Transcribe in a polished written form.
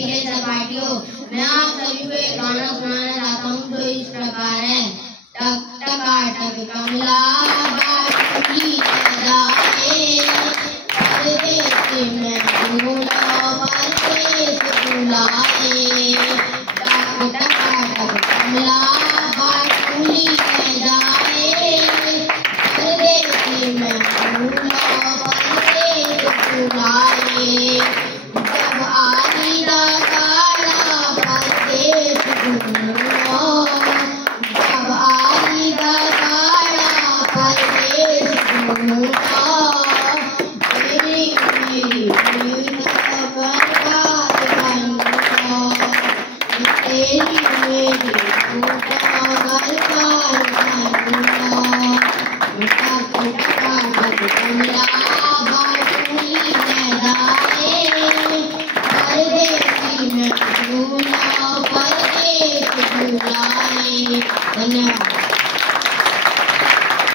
प्रिय सहपाठियों, मैं आप सभी को एक गाना सुनाना चाहता हूँ जो इस प्रकार है। टक टकाटक कमला बाटुली जाए, परदेस में भूला परदेस बुलाए। टक टकाटक कमला बाटुली जाए, परदेस में भूला परदेस बुलाए। जब आई दा काला परदेस घूमो, जब आई दा काला परदेस घूमो, तेरी मेरी बर्बाद बनूंगा, तेरी मेरी बर्बाद बनूंगा। टक टकाटक कमला बाटुली जाए, परदेसी में भूला परदेस बुलाए। धन्यवाद।